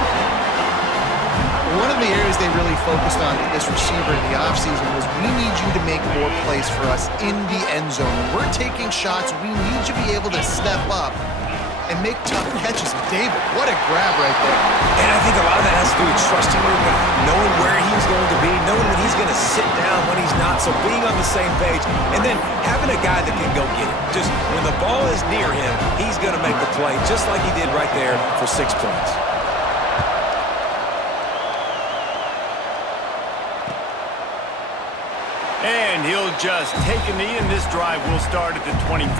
One of the areas they really focused on with this receiver in the offseason was we need you to make more plays for us in the end zone. When we're taking shots, we need you to be able to step up and make tough catches. David, what a grab right there. And I think a lot of that has to do with trusting your guy, knowing where he's going to be, knowing when he's going to sit down, when he's not, so being on the same page, and then having a guy that can go get it. Just when the ball is near him, he's going to make the play, just like he did right there for 6 points. And he'll just take a knee, and this drive will start at the 25.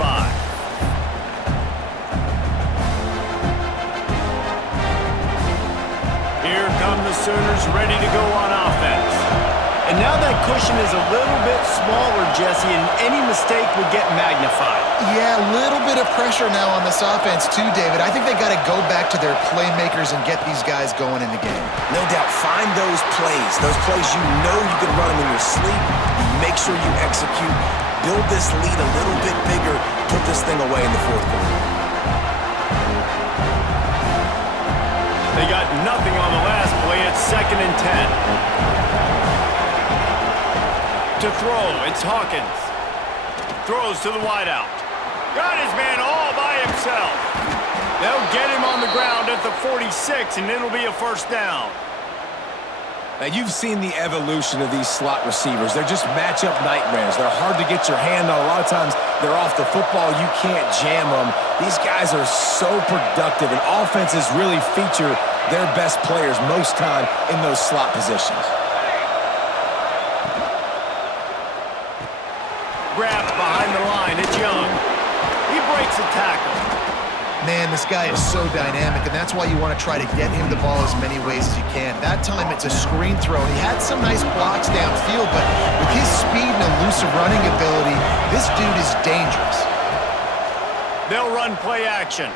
Here come the Sooners ready to go on offense. And now that cushion is a little bit smaller, Jesse, and any mistake would get magnified. Yeah, a little bit of pressure now on this offense too, David. I think they got to go back to their playmakers and get these guys going in the game. No doubt, find those plays you know you can run them in your sleep. Make sure you execute. Build this lead a little bit bigger. Put this thing away in the fourth quarter. They got nothing on the last play. It's 2nd and 10. To throw, it's Hawkins. Throws to the wideout. Got his man all by himself. They'll get him on the ground at the 46, and it'll be a first down. Now, you've seen the evolution of these slot receivers. They're just matchup nightmares. They're hard to get your hand on. A lot of times, they're off the football. You can't jam them. These guys are so productive, and offenses really feature their best players most time in those slot positions. Grabbed behind the line. It's Young. He breaks a tackle. Man, this guy is so dynamic, and that's why you want to try to get him the ball as many ways as you can. That time, it's a screen throw, and he had some nice blocks downfield, but with his speed and elusive running ability, this dude is dangerous. They'll run play action.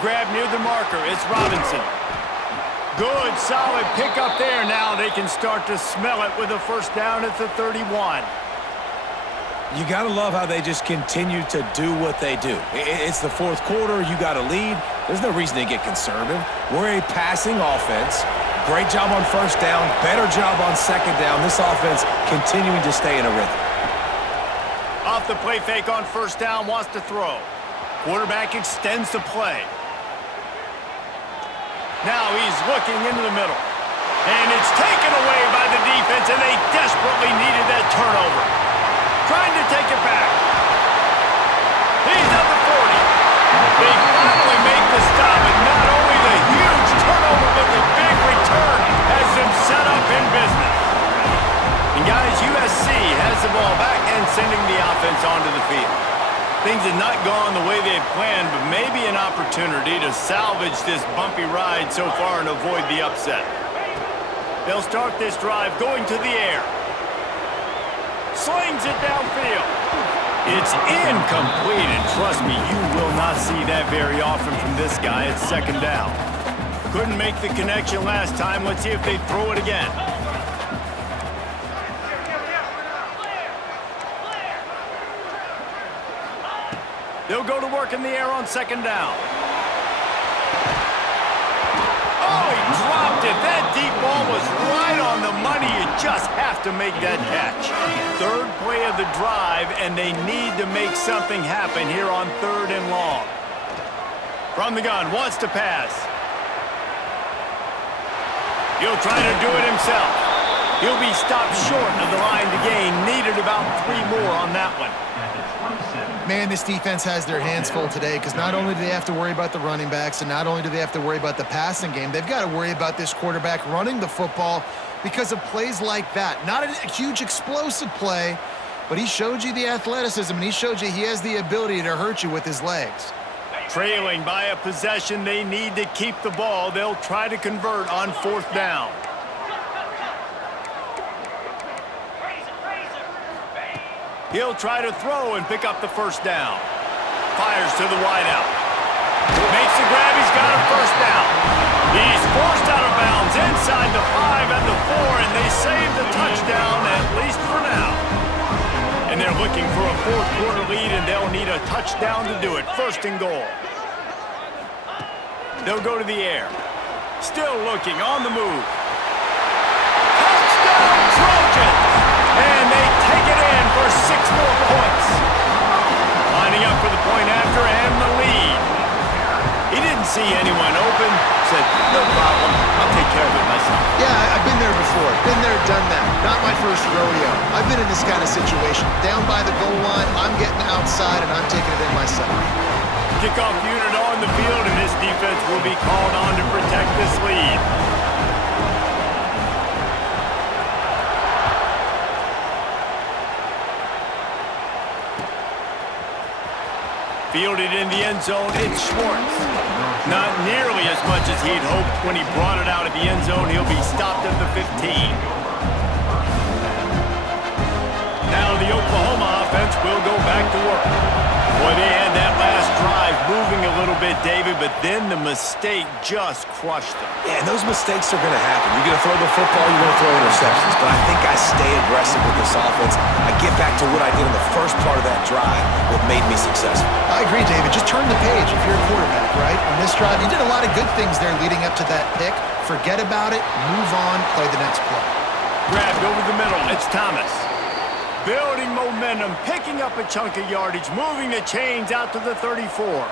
Grab near the marker. It's Robinson. Good, solid pickup there. Now they can start to smell it with a first down at the 31. You got to love how they just continue to do what they do. It's the fourth quarter. You got a lead. There's no reason to get conservative. We're a passing offense. Great job on first down. Better job on second down. This offense continuing to stay in a rhythm. Off the play fake on first down, wants to throw. Quarterback extends the play. Now he's looking into the middle. And it's taken away by the defense, and they desperately needed that turnover. Trying to take it back. He's at the 40. They finally make the stop, and not only the huge turnover, but the big return has them set up in business. And guys, USC has the ball back and sending the offense onto the field. Things have not gone the way they had planned, but maybe an opportunity to salvage this bumpy ride so far and avoid the upset. They'll start this drive going to the air. Slings it downfield. It's incomplete, and trust me, you will not see that very often from this guy. It's second down. Couldn't make the connection last time. Let's see if they throw it again. They'll go to work in the air on second down. Oh, he dropped it. That deep ball was right on the money. You just have to make that catch. Third play of the drive, and they need to make something happen here on third and long. From the gun, wants to pass. He'll try to do it himself. He'll be stopped short of the line to gain. Needed about 3 more on that one. Man, this defense has their hands full today because not only do they have to worry about the running backs and not only do they have to worry about the passing game, they've got to worry about this quarterback running the football because of plays like that. Not a huge explosive play, but he showed you the athleticism and he showed you he has the ability to hurt you with his legs. Trailing by a possession, they need to keep the ball. They'll try to convert on fourth down. He'll try to throw and pick up the first down. Fires to the wideout. Makes the grab. He's got a first down. He's forced out of bounds inside the 5 and the 4, and they save the touchdown, at least for now. And they're looking for a fourth quarter lead, and they'll need a touchdown to do it. First and goal. They'll go to the air. Still looking on the move. Touchdown, Trojans! And they take it in for 6 more points. Lining up for the point after and the lead. He didn't see anyone open. Said, no problem. I'll take care of it myself. Yeah, I've been there before. Been there, done that. Not my first rodeo. I've been in this kind of situation. Down by the goal line, I'm getting outside, and I'm taking it in myself. Kickoff unit on the field, and this defense will be called on to protect this lead. Fielded in the end zone, it's Schwartz. Not nearly as much as he'd hoped when he brought it out of the end zone. He'll be stopped at the 15. Now the Oklahoma offense will go back to work. Boy, they had that last drive moving a little bit, David, but then the mistake just crushed them. Yeah, and those mistakes are going to happen. You're going to throw the football, you're going to throw interceptions. But I think I stay aggressive with this offense. I get back to what I did in the first part of that drive, what made me successful. I agree, David. Just turn the page if you're a quarterback, right? On this drive, you did a lot of good things there leading up to that pick. Forget about it, move on, play the next play. Grabbed over the middle, it's Thomas. Building momentum, picking up a chunk of yardage, moving the chains out to the 34.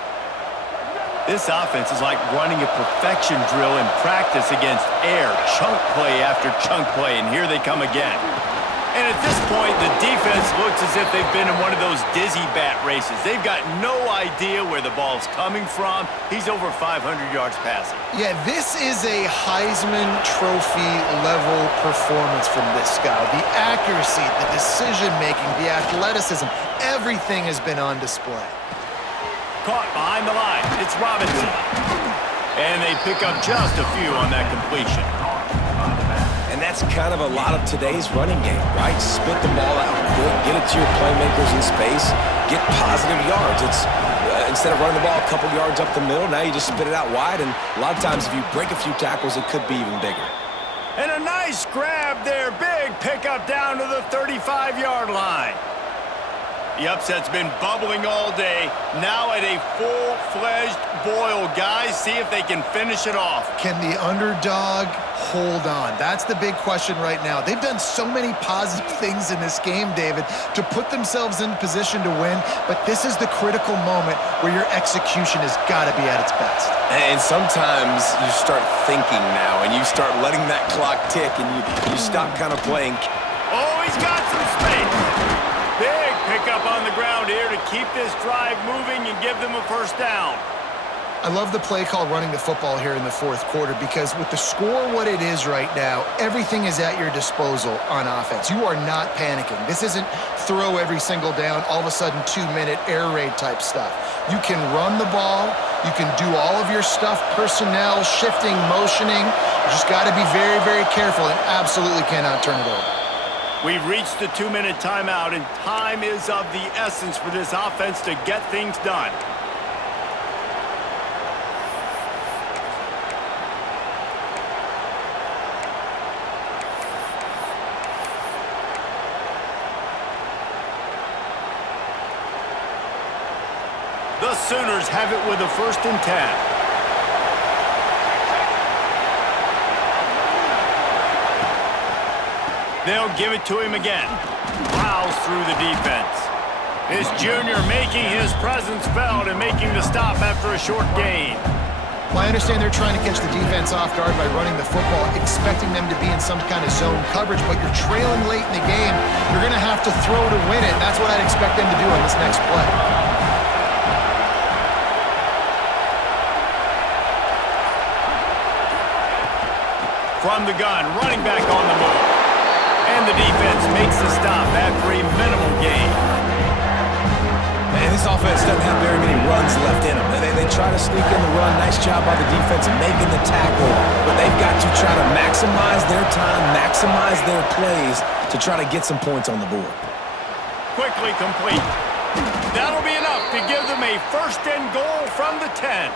This offense is like running a perfection drill in practice against air. Chunk play after chunk play, and here they come again. And at this point, the defense looks as if they've been in one of those dizzy bat races. They've got no idea where the ball's coming from. He's over 500 yards passing. Yeah, this is a Heisman Trophy level performance from this guy. The accuracy, the decision-making, the athleticism, everything has been on display. caught behind the line. It's Robinson. And they pick up just a few on that completion. And that's kind of a lot of today's running game, right? Spit the ball out quick, get it to your playmakers in space, get positive yards. It's instead of running the ball a couple yards up the middle, now you just spit it out wide, and a lot of times if you break a few tackles, it could be even bigger. And a nice grab there. Big pickup down to the 35-yard line. The upset's been bubbling all day. Now at a full-fledged boil. Guys, see if they can finish it off. Can the underdog hold on? That's the big question right now. They've done so many positive things in this game, David, to put themselves in position to win, but this is the critical moment where your execution has got to be at its best. And sometimes you start thinking now, and you start letting that clock tick, and you stop kind of playing. Oh, he's got some space. Big pickup on the ground here to keep this drive moving and give them a first down. I love the play call running the football here in the fourth quarter because with the score what it is right now, everything is at your disposal on offense. You are not panicking. This isn't throw every single down, all of a sudden 2-minute air raid type stuff. You can run the ball. You can do all of your stuff, personnel, shifting, motioning. You just got to be very, very careful and absolutely cannot turn it over. We've reached the 2-minute timeout, and time is of the essence for this offense to get things done. The Sooners have it with a 1st and 10. They'll give it to him again. Plows through the defense. This junior making his presence felt and making the stop after a short gain. Well, I understand they're trying to catch the defense off guard by running the football, expecting them to be in some kind of zone coverage, but you're trailing late in the game. You're going to have to throw to win it, and that's what I'd expect them to do on this next play. From the gun, running back on the move. And the defense makes the stop after a minimal gain. And this offense doesn't have very many runs left in them. They try to sneak in the run. Nice job by the defense making the tackle. But they've got to try to maximize their time, maximize their plays to try to get some points on the board. Quickly complete. That'll be enough to give them a 1st and goal from the 10.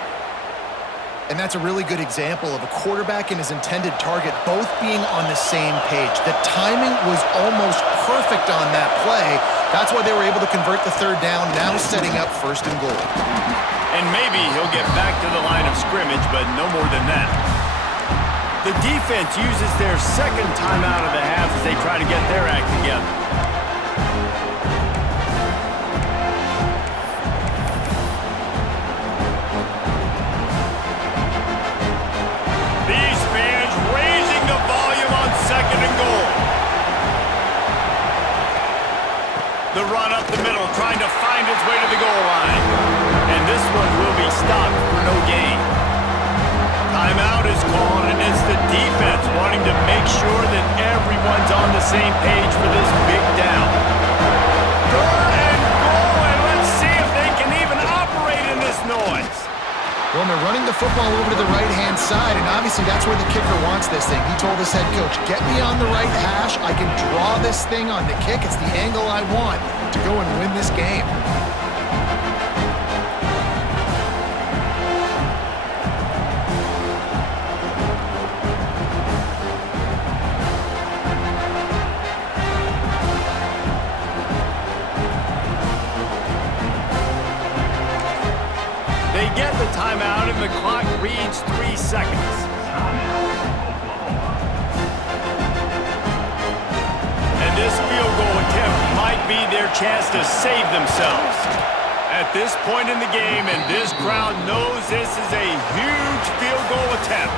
And that's a really good example of a quarterback and his intended target both being on the same page. The timing was almost perfect on that play. That's why they were able to convert the 3rd down, now setting up 1st and goal. And maybe he'll get back to the line of scrimmage, but no more than that. The defense uses their 2nd timeout of the half as they try to get their act together. The run up the middle, trying to find his way to the goal line. And this one will be stopped for no gain. Timeout is called, and it's the defense wanting to make sure that everyone's on the same page for this big down. 3rd and goal, and let's see if they can even operate in this noise. Well, they're running the football over to the right-hand side, and obviously that's where the kicker wants this thing. He told his head coach, get me on the right hash. I can draw this thing on the kick. It's the angle I want to go and win this game. They get the timeout, and the clock reads 3 seconds. And this field goal attempt might be their chance to save themselves. At this point in the game, and this crowd knows this is a huge field goal attempt.